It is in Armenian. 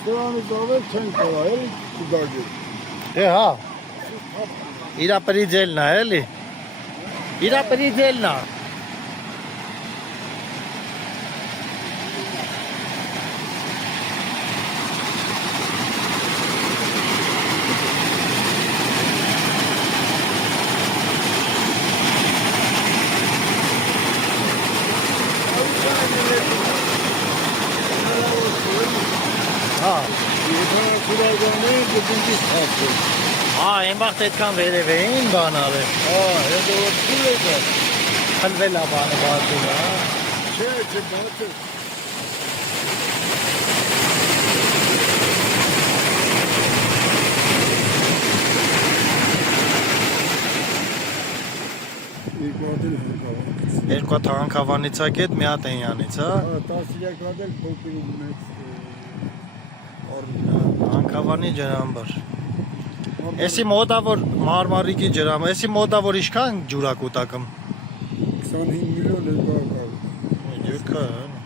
Սրանից ավել չեն կարա, էլի կուգագել։ Դե հա։ Իրա պրիձելն է, էլի։ Իրա պրիձելն է։ Հա։ Եթե քուրագանը գտնի ստացել։ Հա, այնբախտ այդքան վերև էին բան արել։ Հա, հետո որ քուլ է դա։ Խլվել է բանը բացում, հա։ Չէ, բացել։ Երկու հատ հանքավանից է գետ, մի հատ էնյանից, հա։ Հա, 13 հատ էլ փոքր ու մեծ Հանքավանի ջրամբար։ Էսի մոտավոր Մարմարիկի ջրամբար, էսի մոտավոր ինչքան ջուրակ ուտակում։ 25 միլիոն էլ կարող։ Ջուրկա, հա։